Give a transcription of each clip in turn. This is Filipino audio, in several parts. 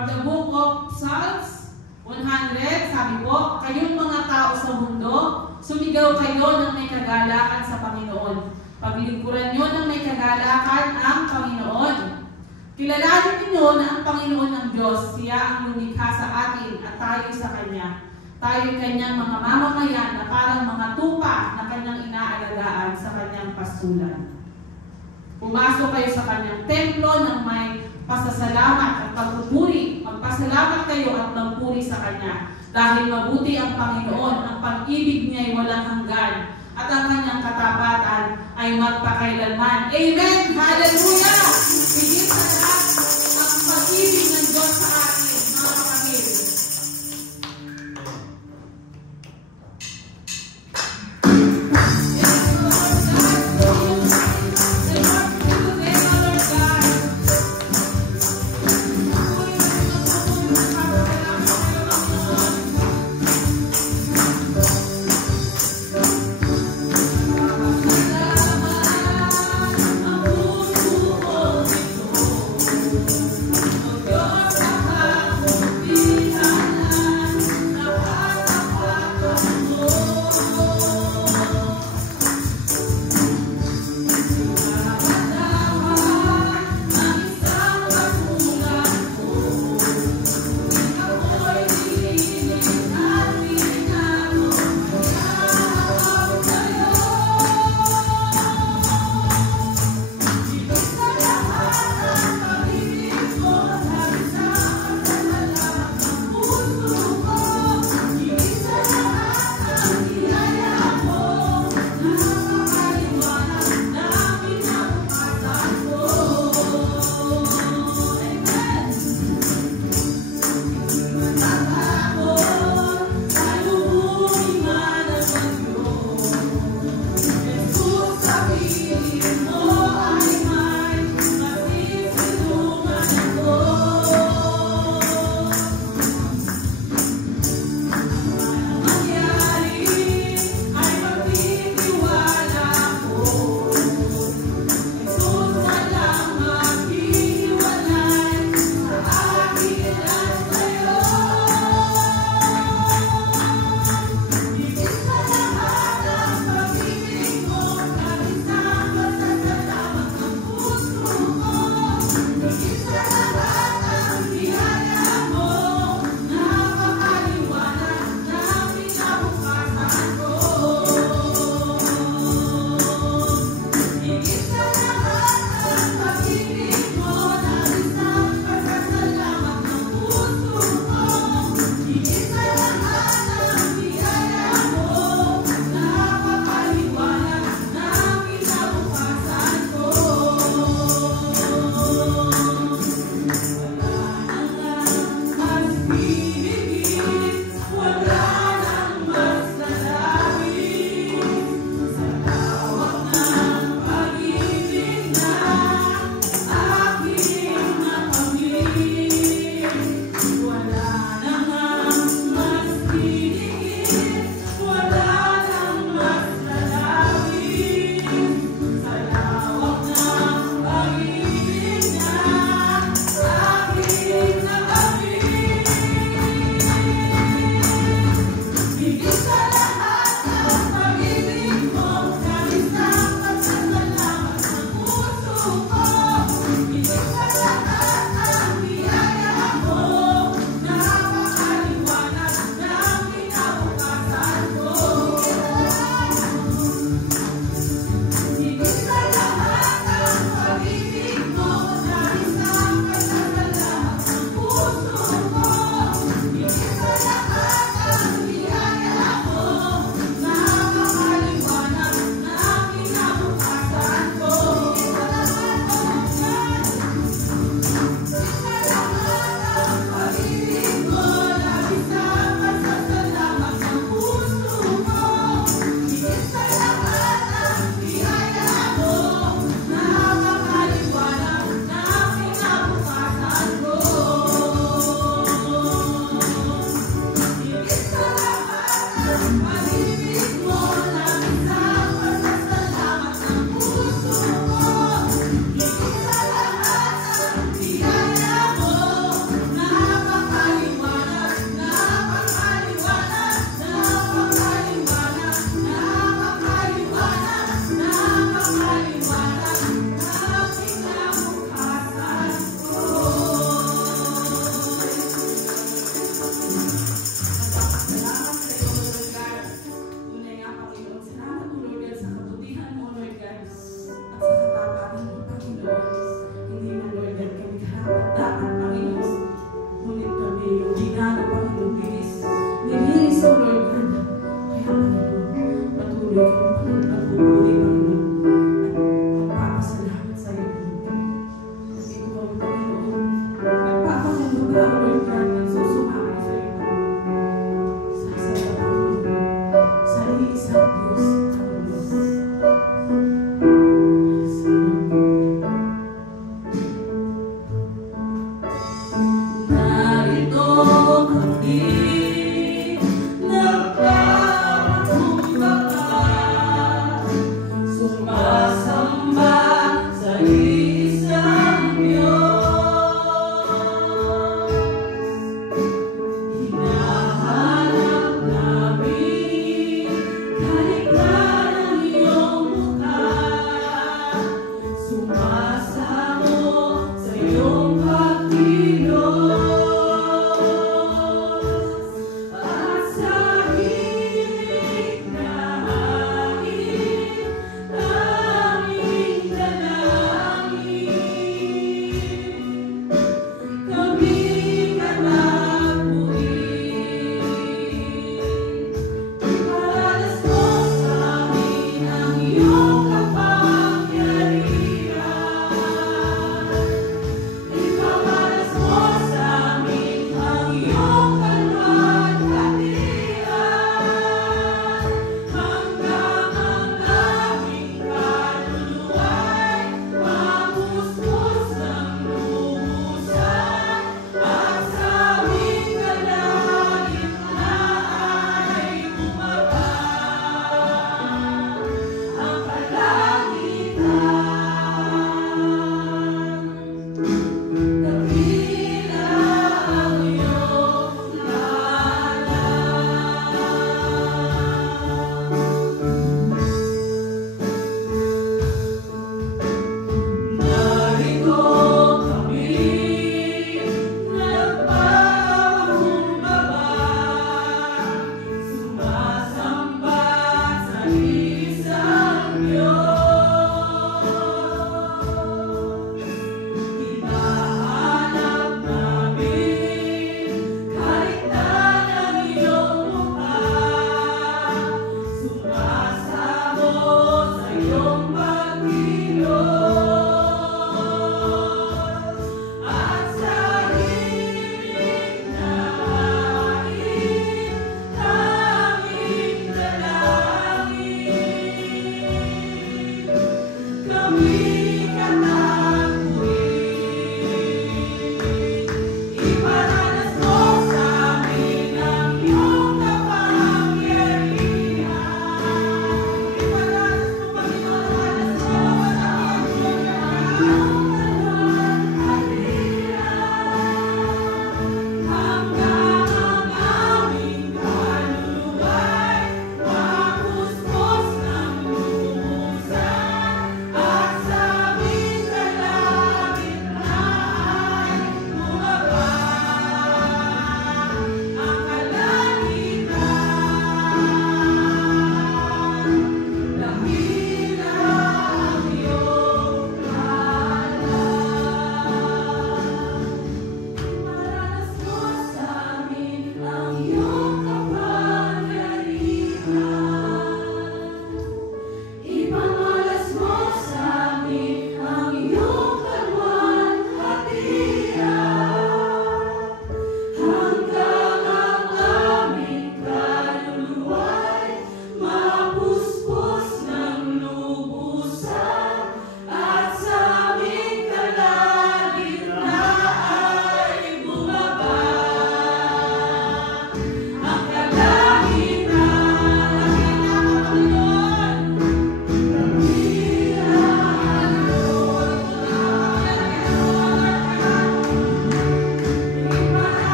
From the book of Psalms 100, sabi po, kayong mga tao sa mundo, sumigaw kayo ng may kagalakan sa Panginoon. Paglingkuran nyo ng may kagalakan ang Panginoon. Kilalanin ninyo na ang Panginoon ng Diyos, siya ang lumikha sa atin at tayo sa Kanya. Tayo'y Kanyang mga mamamayan na parang mga tupa na Kanyang inaalagaan sa Kanyang pastulan. Pumasok kayo sa Kanyang templo ng may pasasalamat at pagpupuri. Magpasalamat kayo at magpuri sa Kanya. Dahil mabuti ang Panginoon, ang pag-ibig niya ay walang hanggan, at ang Kanyang katapatan ay magpakailanman. Amen! Hallelujah! Higit sa lahat, ang pag-ibig ng Diyos sa atin, mga kapatid. Oh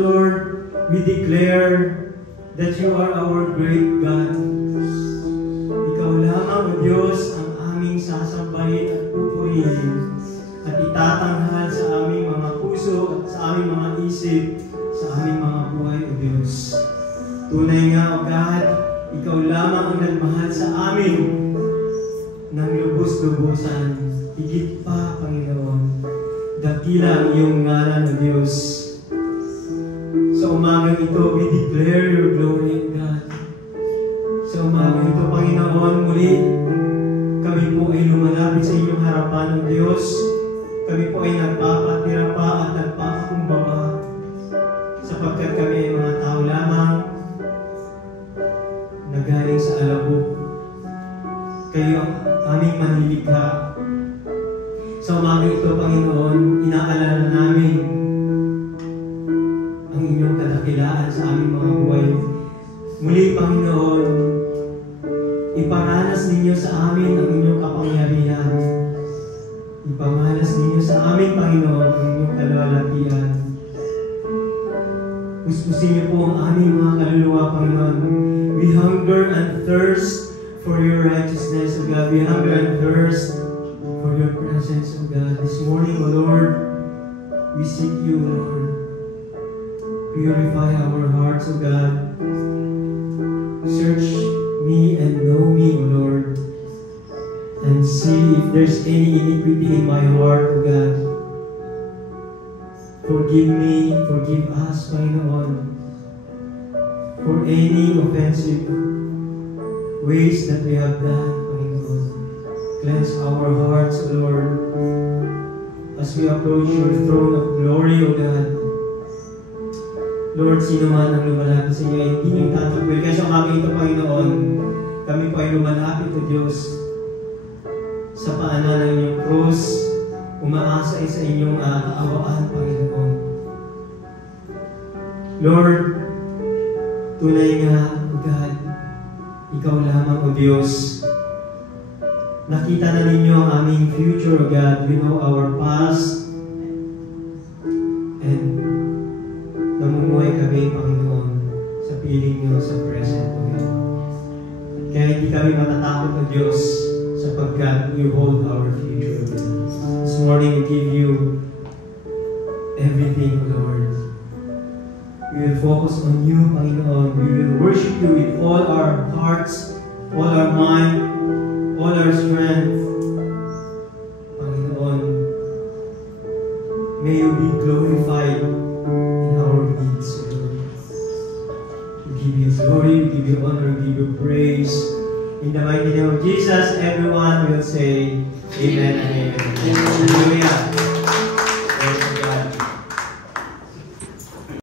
Lord, we declare that you are our great God. Ikaw lamang, O Diyos, ang aming sasambahin at pupurihin at itatanghal sa aming mga puso at sa aming mga isip, sa aming mga buhay, O Diyos. Tunay nga, O God, ikaw lamang ang nagmahal sa amin ng lubos-lubusan. Higit pa, Panginoon, dakila ang iyong ngalan, O Diyos. Sa umagang ito, we declare your glory, God. Sa umagang ito, Panginoon, muli, kami po ay lumalapit sa inyong harapan, O Diyos. Kami po ay nagpapatira pa at nagpapakumbaba sapagkat kami ay mga tao lamang na galing sa alabok. Kayo ang aming manlilikha. Sa umagang ito, Panginoon, inaalala namin ang inyong kadakilaan sa aming mga buhay. Muli, Panginoon, iparanas ninyo sa amin ang inyong kapangyarihan. Ipamalas ninyo sa amin, Panginoon, ang inyong kalalatian. Puspusin niyo po ang aming mga kaluluwa, Panginoon. We hunger and thirst for your righteousness, O God. We hunger and thirst for your presence, O God. This morning, O Lord, we seek you, Lord. Purify our hearts, O God. Search me and know me, O Lord. And see if there's any iniquity in my heart, O God. Forgive me, forgive us, Panginoon, for any offensive ways that we have done, Panginoon. Cleanse our hearts, O Lord, as we approach your throne of glory, O God. Lord, sino man ang lumalapit sa inyo, hindi nyo tatakbil. Kaya sa umaga ito, Panginoon, kami po ay lumalapit, O Diyos, sa paanan ng inyong krus, umaasa sa inyong kaawaan, Panginoon. Lord, tunay nga, O God, ikaw lamang, O Diyos. Nakita na ninyo ang aming future, O God. You know our past. And namumuhay kami, Panginoon, sa piling nyo sa present, O God. Kaya hindi kami matatakot, O Diyos, sapagkat you hold our future. This morning we give you everything, Lord. We will focus on you, Panginoon. We will worship you with all our hearts, all our mind, all our strength. Panginoon, may you be glorified in our midst, Lord. We give you glory, we give you honor, we give you praise. In the mighty name of Jesus, everyone will say Amen and Amen. Hallelujah.